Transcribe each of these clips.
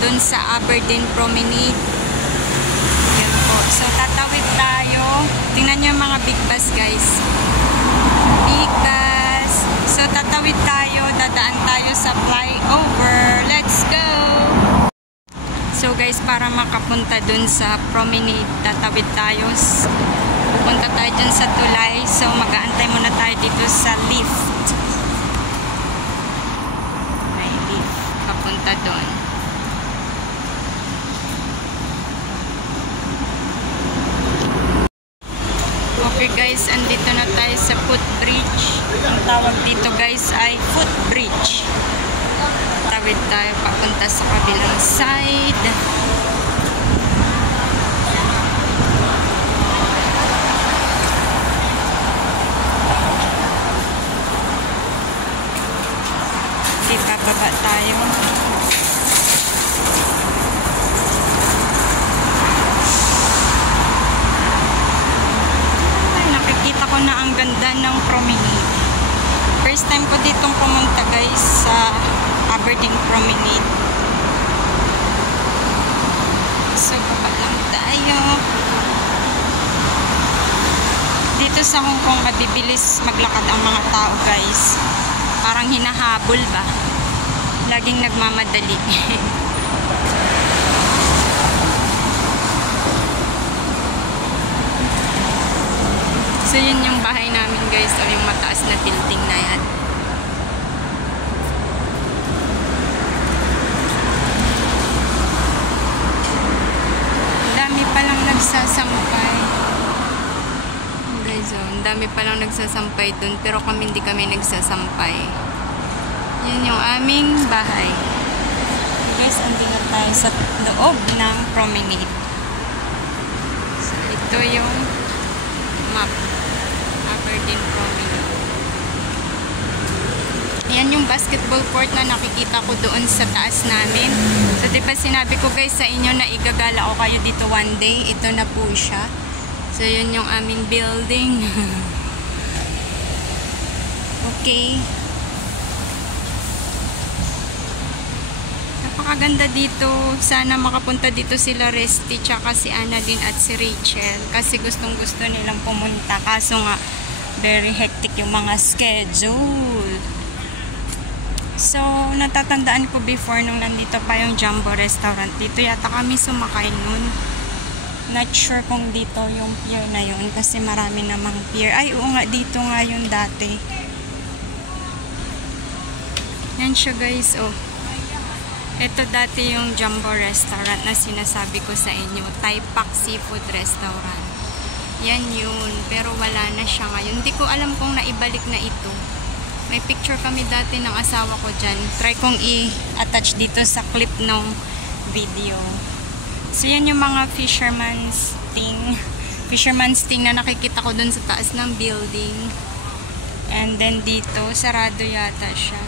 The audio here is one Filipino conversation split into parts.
dun sa Aberdeen Promenade. Yan po. So, tatawid tayo. Tingnan nyo yung mga big bus, guys. Big bus. So, tatawid tayo. Dadaan tayo sa flyover. Let's go! So, guys, para makapunta dun sa promenade, tatawid tayo. Pupunta tayo dun sa tulay. So, mag-aantay muna tayo dito sa lift. May lift. Papunta dun. Okay, guys. Andito na tayo sa footbridge. Ang tawag dito, guys, ay footbridge. Tawid tayo papunta sa kabilang side. Bababa tayo. Ay, nakikita ko na ang ganda ng promenade. First time ko ditong pumunta, guys, sa Aberdeen Promenade. So, baba lang tayo. Dito sa Hong Kong, mabibilis maglakad ang mga tao, guys. Parang hinahabol ba? Laging nagmamadali. So, yun yung bahay namin, guys. O, yung mataas na building na yan. Dami palang nagsasampay. Guys, oh, dami palang nagsasampay dun. Pero kami hindi kami nagsasampay. Yan yung aming bahay. Guys, andito tayo sa loob ng promenade. So, ito yung map. Aberdeen Promenade. Yan yung basketball court na nakikita ko doon sa taas namin. So, diba sinabi ko, guys, sa inyo na igagala ko kayo dito one day. Ito na po siya. So, yun yung aming building. Okay. Napakaganda dito. Sana makapunta dito sila Resty, tsaka si Annalyn at si Rachel. Kasi gustong gusto nilang pumunta. Kaso nga, very hectic yung mga schedule. So, natatandaan ko before nung nandito pa yung Jumbo Restaurant. Dito yata kami sumakay nun. Not sure kung dito yung pier na yun. Kasi marami namang pier. Ay, oo nga, dito nga yun dati. Yan siya, guys. Oh. Ito dati yung Jumbo Restaurant na sinasabi ko sa inyo. Thai Pak Seafood Restaurant. Yan yun. Pero wala na siya ngayon. Hindi ko alam kung naibalik na ito. May picture kami dati ng asawa ko dyan. Try kong i-attach dito sa clip ng video. So yan yung mga fisherman's thing. Fisherman's thing na nakikita ko dun sa taas ng building. And then dito, sarado yata siya.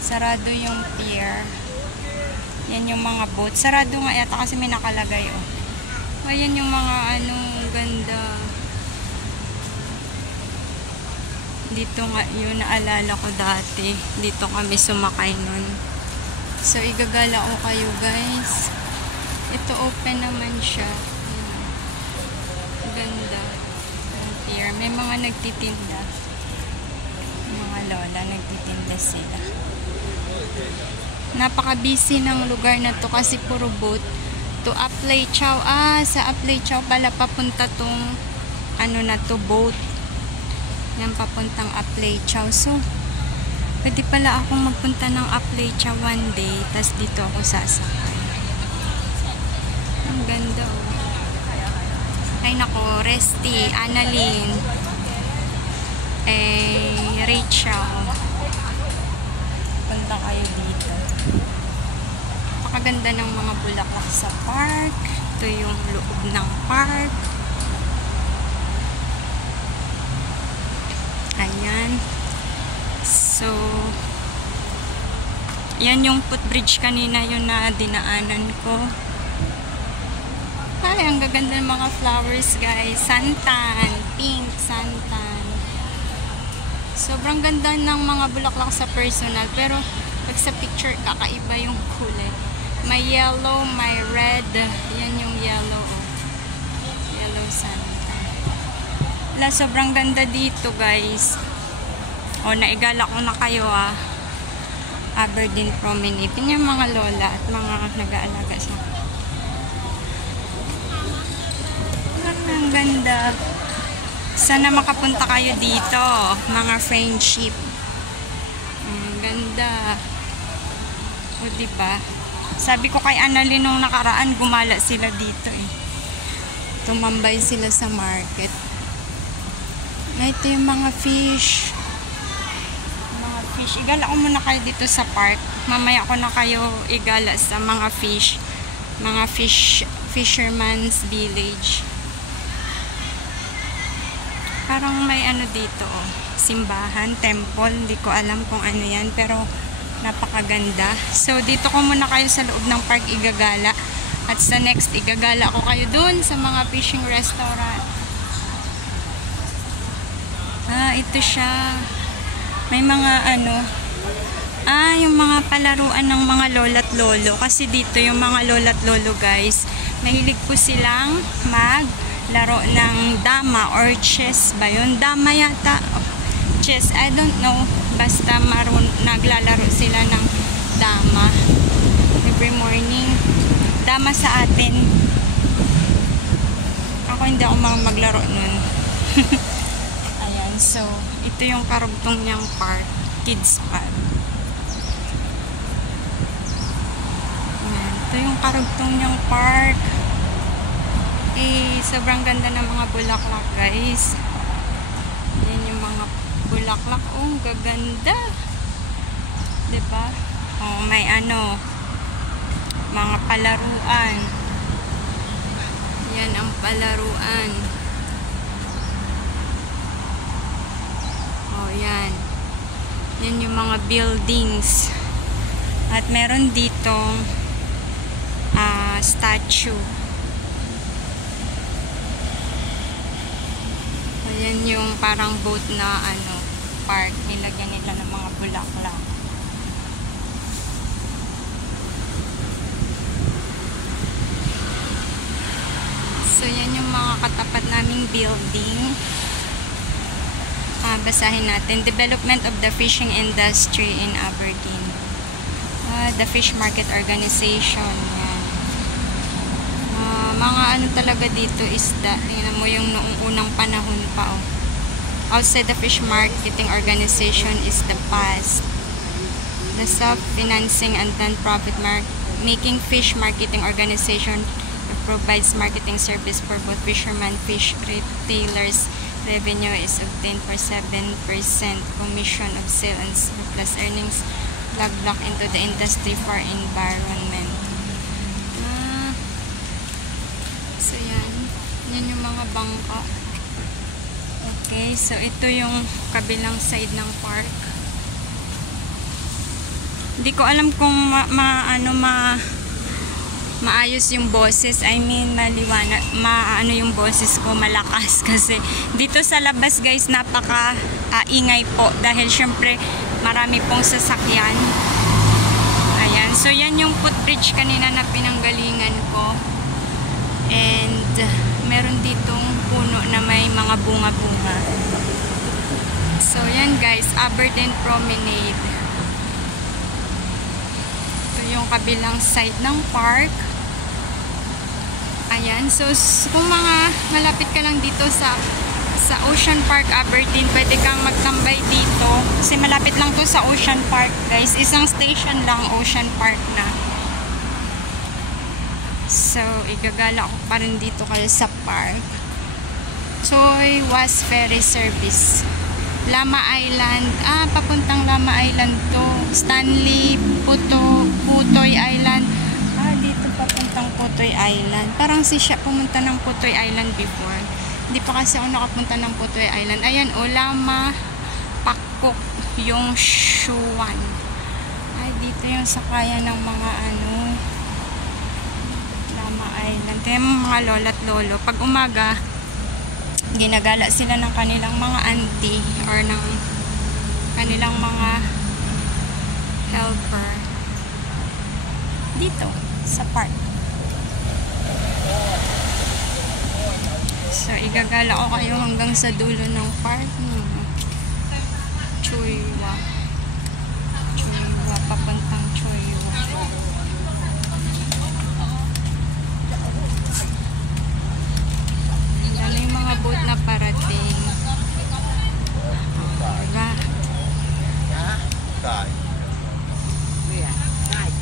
Sarado yung pier. Yan yung mga boat. Sarado nga yata kasi may nakalagay, oh. Ayan yung mga ganda. Dito nga yun, naalala ko dati. Dito kami sumakay nun. So, igagala ko kayo, guys. Ito open naman siya. Ganda. Ang pier. May mga nagtitinda. Mga lola, nagtitinda sila. Napaka-busy ng lugar na to kasi puro boat. To Apley Chow. Sa Apley Chow pala papunta tong na to, boat. Yan, papuntang Apley Chow. So, pwede pala akong magpunta ng Apley Chow one day. Tas dito ako sasakay. Ang ganda, oh. Ay, nako. Resty, Annalyn, Rachel. Punta kayo dito. Napakaganda ng mga bulaklak sa park. Ito yung loob ng park. Ayan. So, yan yung footbridge kanina yun na dinaanan ko. Ay, ang gaganda ng mga flowers, guys. Santan. Pink santan. Sobrang ganda ng mga bulaklak sa personal. Pero, pag sa picture, kakaiba yung kulay. May yellow, may red. Yan yung yellow. Yellow Santa. Sobrang ganda dito, guys. Naigala ko na kayo, Aberdeen Promenade. Yan yung mga lola at mga nag-aalaga sa. Ang ganda. Sana makapunta kayo dito, mga friendship. Ang ganda. Diba? Sabi ko kay Annalyn nung nakaraan, gumala sila dito Tumambay sila sa market. Ito yung mga fish. Igala ko muna kayo dito sa park. Mamaya ko na kayo igala sa mga fish. Mga fisherman's village. Parang may dito, simbahan, temple. Hindi ko alam kung ano yan, pero napakaganda. So, dito ko muna kayo sa loob ng park igagala. At sa next, igagala ko kayo dun sa mga fishing restaurant. Ito siya. May mga yung mga palaruan ng mga lola't lolo. Kasi dito yung mga lola't lolo, guys, mahilig po silang maglaro ng dama or chess ba yun? Dama yata. Chess, I don't know. Basta naglalaro sila ng dama every morning. Dama sa atin. Ako hindi ako maglaro nun. Ayan, so ito yung karugtong niyang park, kids park. Ayan, ito yung karugtong niyang park. Sobrang ganda ng mga bulaklak, guys. Yan yung mga bulaklak. Ang gaganda. Diba? May mga palaruan. Yan ang palaruan. Yan. Yan yung mga buildings. At meron ditong statue. Ayan yung parang boat na park. Nilagyan nila ng mga bulaklak. So yan yung mga katapat naming building. Basahin natin. Development of the fishing industry in Aberdeen. The Fish Market Organization. Yan. Mga talaga dito isda. Tingnan mo yung noong unang panahon pa. Outside the Fish Marketing Organization is the past. The self-financing and non-profit making fish marketing organization provides marketing service for both fishermen, fish retailers. Revenue is obtained for 7% commission of sale and surplus earnings plug back into the industry for environment. So yan. Yan yung mga bangka. Okay, so ito yung kabilang side ng park. Hindi ko alam kung maayos yung boses. I mean, maliwanag, yung boses ko malakas kasi dito sa labas, guys, napaka ingay po dahil syempre marami pong sasakyan. Ayan, so yan yung footbridge kanina na pinanggalingan ko. And meron ditong puno na may mga bunga-bunga. So yan, guys, Aberdeen Promenade. Ito yung kabilang side ng park. Ayan, so kung malapit ka lang dito sa Ocean Park, Aberdeen, pwede kang magtambay dito. Kasi malapit lang to sa Ocean Park, guys. Isang station lang, Ocean Park na. So, igagala ko pa rin dito kayo sa park. Choy Was Ferry Service. Lama Island. Papuntang Lama Island to. Stanley, Putoy Island. Dito papuntang Putoy Island. Parang siya pumunta ng Putoy Island before. Hindi pa kasi ako nakapunta ng Putoy Island. Ayan, Lama Pakok yung Shuan. Dito yung sakayan ng mga Lama Island. Kaya mga lola't lolo, pag umaga, ginagala sila ng kanilang mga auntie or ng kanilang mga helper dito. sa park. So, igagala ko kayo hanggang sa dulo ng park. Choywa. Choywa, papuntang Choywa. Ano yung mga boat na parating. Diba?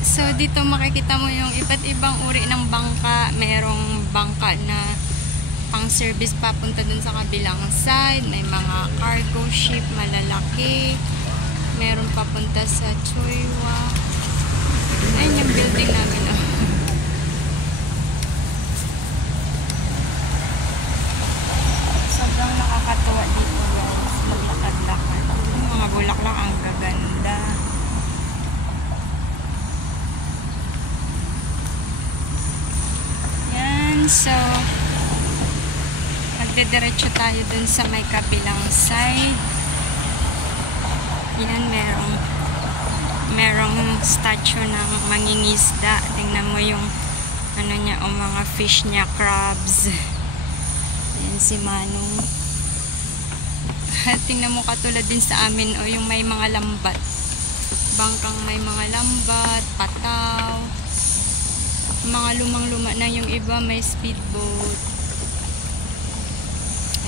So, dito makikita mo yung iba't ibang uri ng bangka. Merong bangka na pang service papunta dun sa kabilang side. May mga cargo ship malalaki. Meron papunta sa Choywa. Ayun yung building namin. Oh. Sobrang nakakatuwa dito guys. Maglakad-lakad. Yung mga bulaklak ang gaganda. Yan. So, magdidiretso tayo dun sa may kabilang side. Yan, merong statue ng mangingisda. Tingnan mo yung ano niya, o mga fish niya, crabs. Yan si Manong. Tingnan mo katulad din sa amin, o yung may mga lambat. Bangkang may mga lambat, pataw. Mga lumang-luma na yung iba, may speedboat.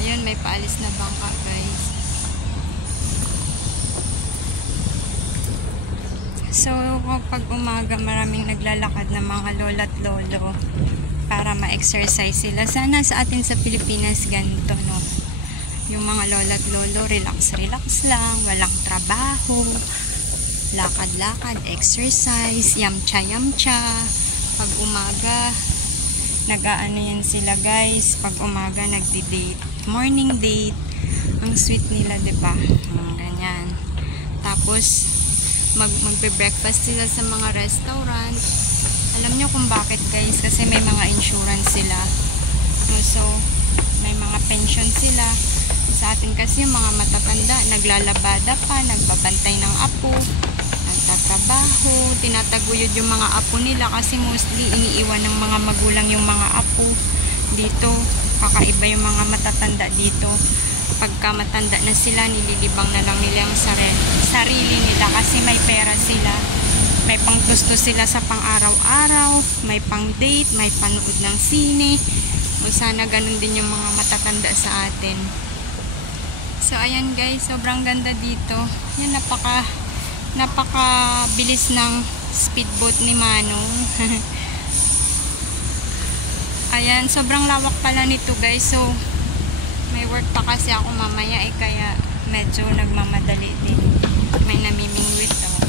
Ayun, may paalis na bangka guys. So, kapag umaga, maraming naglalakad ng mga lola at lolo para ma-exercise sila. Sana sa atin sa Pilipinas ganito, no? Yung mga lola at lolo, relax-relax lang, walang trabaho, lakad-lakad, exercise, yamcha-yamcha. Pag umaga, nag-aano yan sila guys. Pag umaga, nagdi-date. Morning date. Ang sweet nila, diba? Ganyan. Tapos, magbe-breakfast sila sa mga restaurant. Alam nyo kung bakit guys, kasi may mga insurance sila. So, may mga pension sila. Sa atin kasi yung mga matatanda, naglalabada pa, nagbabantay ng apo, nagtatrabaho, tinataguyod yung mga apo nila kasi mostly iniiwan ng mga magulang yung mga apo. Dito, kakaiba yung mga matatanda dito. Pagka matanda na sila, nililibang na lang nila ang sarili nila kasi may pera sila. May pangtusto sila sa pang-araw-araw, may pang-date, may panood ng sine. O sana ganun din yung mga matatanda sa atin. So ayan guys, sobrang ganda dito. Yan, napaka bilis ng speedboat ni Manong. Ayan, sobrang lawak pala nito guys. So may work pa kasi ako mamaya kaya medyo nagmamadali din. May namimingwit oh.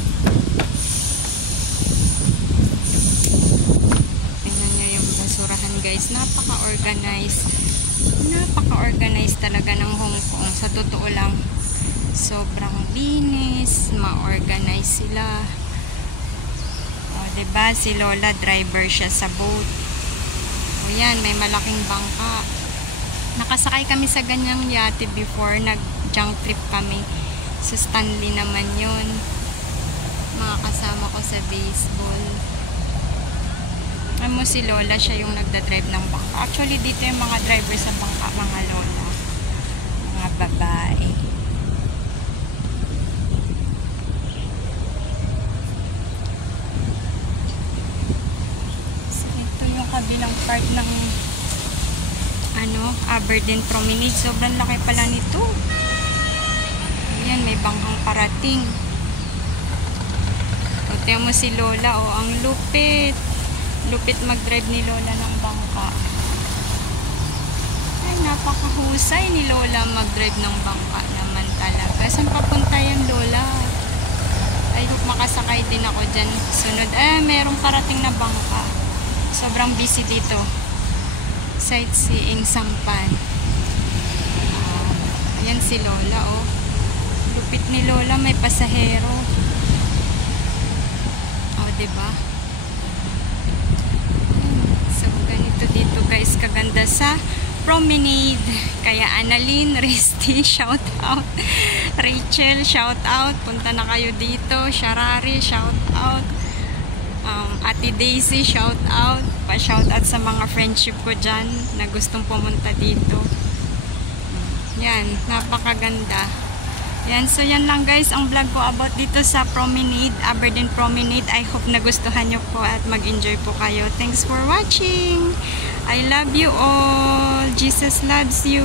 Tingnan nyo yung basurahan guys. Napaka-organized talaga ng Hong Kong. Sa totoo lang, sobrang linis, ma-organize sila. O, diba? Si Lola, driver siya sa boat. O yan, may malaking bangka. Nakasakay kami sa ganyang yate before. Nag-junk trip kami. Sa Stanley naman yun. Mga kasama ko sa baseball. Alam mo si Lola, siya yung nagdadrive ng bangka. Actually, dito yung mga driver sa bangka, mga Lola. Mga babae. So, ito yung kabilang part ng Aberdeen Promenade. Sobrang laki pala nito. Ayan, may bangkang parating. O, tingnan mo si Lola. O, ang lupit. Lupit mag-drive ni Lola ng bangka. Ay, napakahusay ni Lola mag-drive ng bangka naman talaga. Saan papunta yan, Lola? I hope makasakay din ako dyan. Sunod. Merong parating na bangka. Sobrang busy dito. Sightseeing Sampan. Ayan si Lola, oh. Lupit ni Lola, may pasahero. Oh, diba? So, ganito dito guys, kaganda sa promenade. Kaya Annalyn, Risty, shout out. Rachel, shout out. Punta na kayo dito. Sharari, shout out. Ate Daisy, shout out. Pa-shout out sa mga friendship ko dyan na gustong pumunta dito. Yan, napakaganda. Yan, so yan lang guys ang vlog ko about dito sa Promenade, Aberdeen Promenade. I hope nagustuhan nyo po at mag-enjoy po kayo. Thanks for watching. I love you all. Jesus loves you.